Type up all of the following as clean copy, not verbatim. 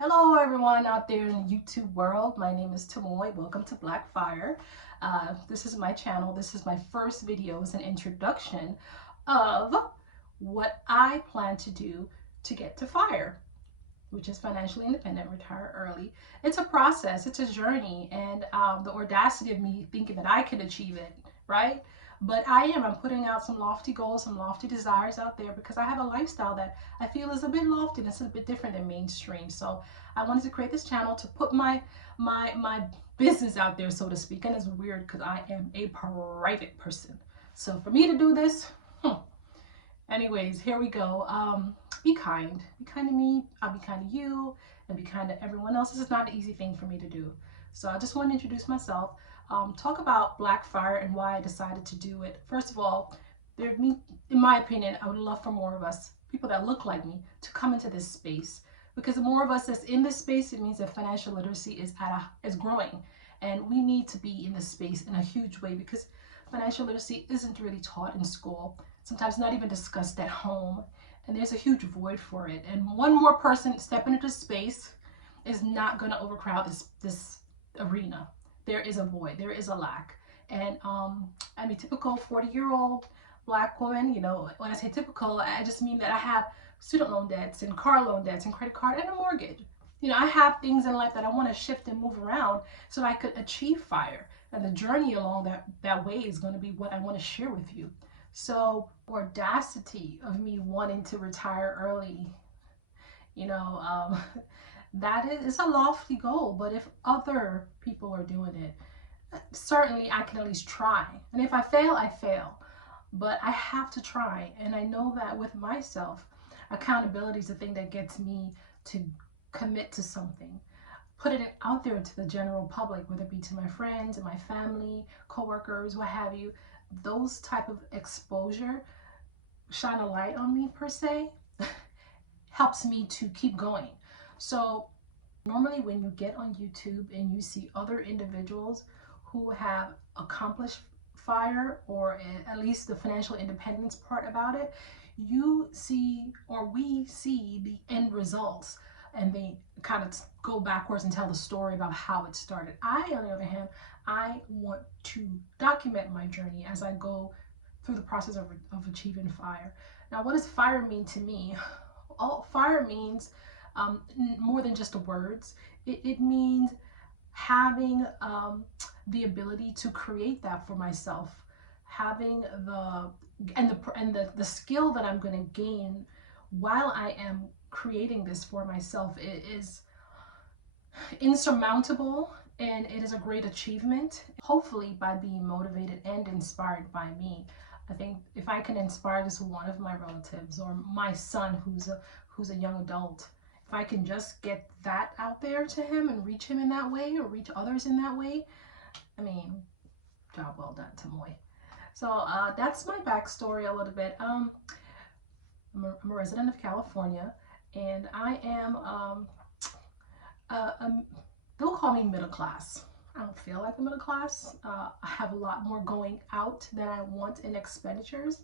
Hello everyone out there in the YouTube world. My name is Tamoy. Welcome to Black Fire. This is my channel. This is my first video as an introduction of what I plan to do to get to FIRE, which is financially independent, retire early. It's a process, it's a journey, and the audacity of me thinking that I could achieve it, right? But I'm putting out some lofty goals, some lofty desires out there because I have a lifestyle that I feel is a bit lofty and it's a bit different than mainstream. So I wanted to create this channel to put my business out there, so to speak. And it's weird because I am a private person. So for me to do this, anyways, here we go. Be kind. Be kind to me. I'll be kind to you, and be kind to everyone else. This is not an easy thing for me to do. So I just want to introduce myself. Talk about Black Fire and why I decided to do it. First of all, in my opinion, I would love for more of us, people that look like me, to come into this space. Because the more of us that's in this space, it means that financial literacy is growing, and we need to be in this space in a huge way because financial literacy isn't really taught in school, sometimes not even discussed at home, and there's a huge void for it. And one more person stepping into space is not going to overcrowd this arena. There is a void, there is a lack. And I'm a typical 40-year-old Black woman. You know, when I say typical, I just mean that I have student loan debts and car loan debts and credit card and a mortgage. You know, I have things in life that I want to shift and move around so I could achieve FIRE. And the journey along that way is going to be what I want to share with you. So, audacity of me wanting to retire early, you know, that is a lofty goal. But if other people are doing it, certainly I can at least try. And if I fail, I fail. But I have to try. And I know that with myself, accountability is the thing that gets me to commit to something. Put it out there to the general public, whether it be to my friends and my family, coworkers, what have you. Those type of exposure shine a light on me per se, helps me to keep going. So normally when you get on YouTube and you see other individuals who have accomplished FIRE, or at least the financial independence part about it, you see, or we see, the end results, and they kind of go backwards and tell the story about how it started. On the other hand, I want to document my journey as I go through the process of achieving FIRE. Now, what does FIRE mean to me? FIRE means more than just the words. It means having the ability to create that for myself, having the skill that I'm going to gain while I am creating this for myself. It is insurmountable, and it is a great achievement, hopefully by being motivated and inspired by me. I think if I can inspire just one of my relatives or my son who's a young adult, if I can just get that out there to him and reach him in that way, or reach others in that way, I mean, job well done, Tamoy. So that's my backstory a little bit. I'm a resident of California, and I am they'll call me middle class. I don't feel like the middle class. I have a lot more going out than I want in expenditures.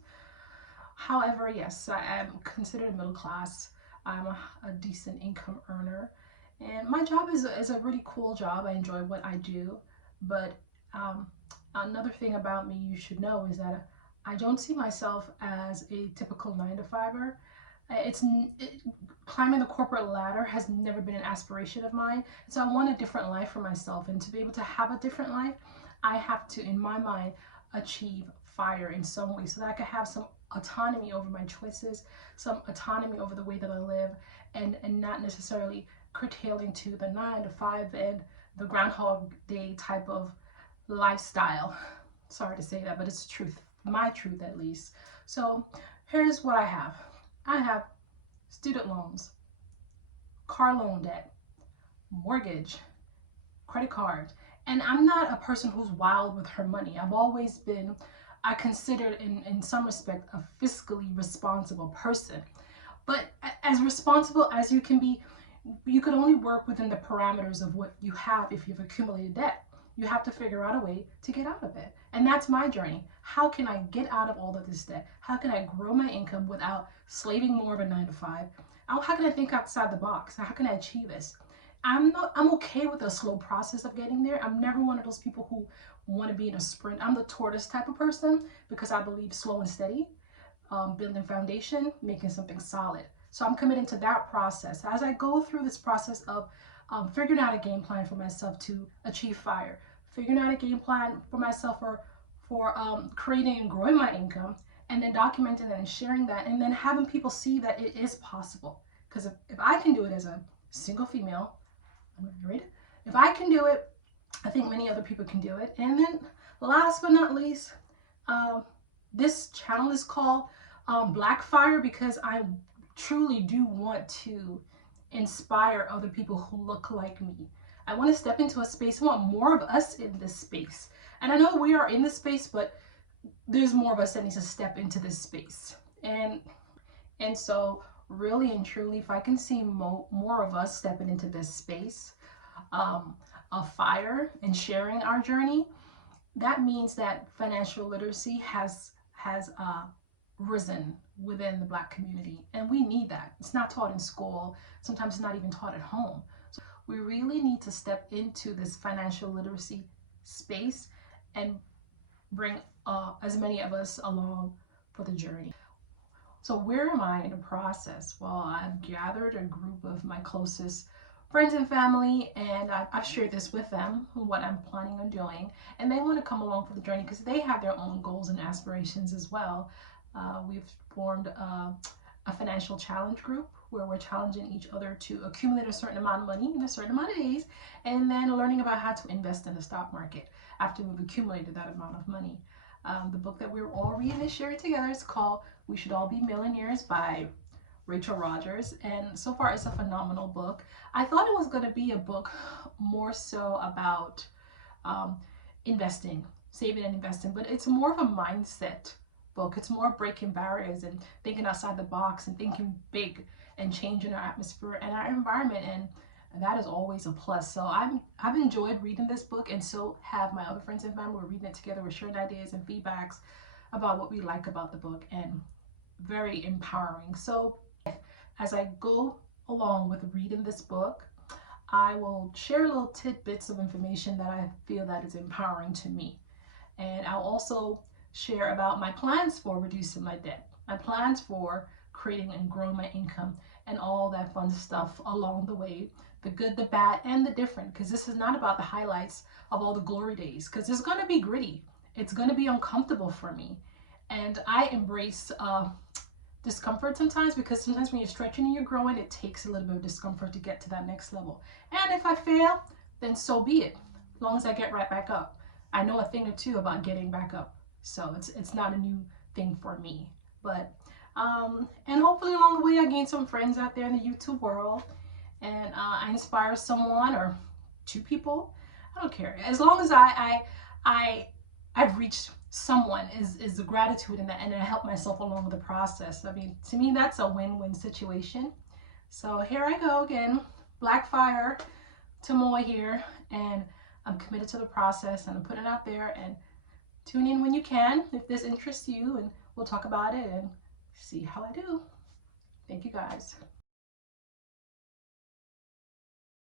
However, yes, I am considered middle class. I'm a decent income earner, and my job is a really cool job. I enjoy what I do, but another thing about me you should know is that I don't see myself as a typical 9 to 5er. Climbing the corporate ladder has never been an aspiration of mine. So I want a different life for myself, and to be able to have a different life, I have to, in my mind, achieve FIRE in some way so that I can have some autonomy over my choices, some autonomy over the way that I live, and not necessarily curtailing to the 9 to 5 and the Groundhog Day type of lifestyle. Sorry to say that, but it's the truth, my truth at least. So here's what I have. I have student loans, car loan debt, mortgage, credit card. And I'm not a person who's wild with her money. I've always been, I considered in some respect, a fiscally responsible person. But as responsible as you can be, you could only work within the parameters of what you have if you've accumulated debt. You have to figure out a way to get out of it. And that's my journey. How can I get out of all of this debt? How can I grow my income without slaving more of a 9 to 5? How can I think outside the box? How can I achieve this? I'm okay with the slow process of getting there. I'm never one of those people who want to be in a sprint. I'm the tortoise type of person because I believe slow and steady, building foundation, making something solid. So I'm committed to that process. As I go through this process of figuring out a game plan for myself to achieve fire, figuring out a game plan for myself for creating and growing my income, and then documenting that and sharing that, and then having people see that it is possible. Because if I can do it as a single female, I'm married, if I can do it, I think many other people can do it. And then last but not least, um, this channel is called Blackfire because I truly do want to inspire other people who look like me. I want to step into a space. I want more of us in this space. And I know we are in this space, but there's more of us that needs to step into this space. And so really and truly, if I can see more of us stepping into this space of fire and sharing our journey, that means that financial literacy has risen within the Black community, and we need that. It's not taught in school. Sometimes it's not even taught at home. So we really need to step into this financial literacy space and bring as many of us along for the journey. So where am I in the process? Well, I've gathered a group of my closest friends and family, and I've shared this with them, what I'm planning on doing, and they want to come along for the journey because they have their own goals and aspirations as well. We've formed a financial challenge group where we're challenging each other to accumulate a certain amount of money in a certain amount of days, and then learning about how to invest in the stock market after we've accumulated that amount of money. The book that we're all reading and sharing together is called We Should All Be Millionaires by Rachel Rodgers, and so far it's a phenomenal book. I thought it was going to be a book more so about um, investing, saving and investing, but it's more of a mindset book. It's more breaking barriers and thinking outside the box and thinking big and changing our atmosphere and our environment, and that is always a plus. So I've enjoyed reading this book, and so have my other friends and family. We're reading it together. We're sharing ideas and feedbacks about what we like about the book, and very empowering. So as I go along with reading this book, I will share little tidbits of information that I feel that is empowering to me. And I'll also share about my plans for reducing my debt, my plans for creating and growing my income, and all that fun stuff along the way, the good, the bad, and the different, because this is not about the highlights of all the glory days, because it's going to be gritty. It's going to be uncomfortable for me. And I embrace discomfort sometimes, because sometimes when you're stretching and you're growing, it takes a little bit of discomfort to get to that next level. And if I fail, then so be it, as long as I get right back up. I know a thing or two about getting back up, so it's not a new thing for me. But and hopefully along the way I gain some friends out there in the YouTube world, and I inspire someone or two people. I don't care, as long as I've reached someone is the gratitude in that, and I help myself along the process. I mean, to me, that's a win-win situation. So here I go again, Blackfire, Tamoy here, and I'm committed to the process, and I'm putting it out there. And tune in when you can if this interests you, and we'll talk about it and see how I do. Thank you guys.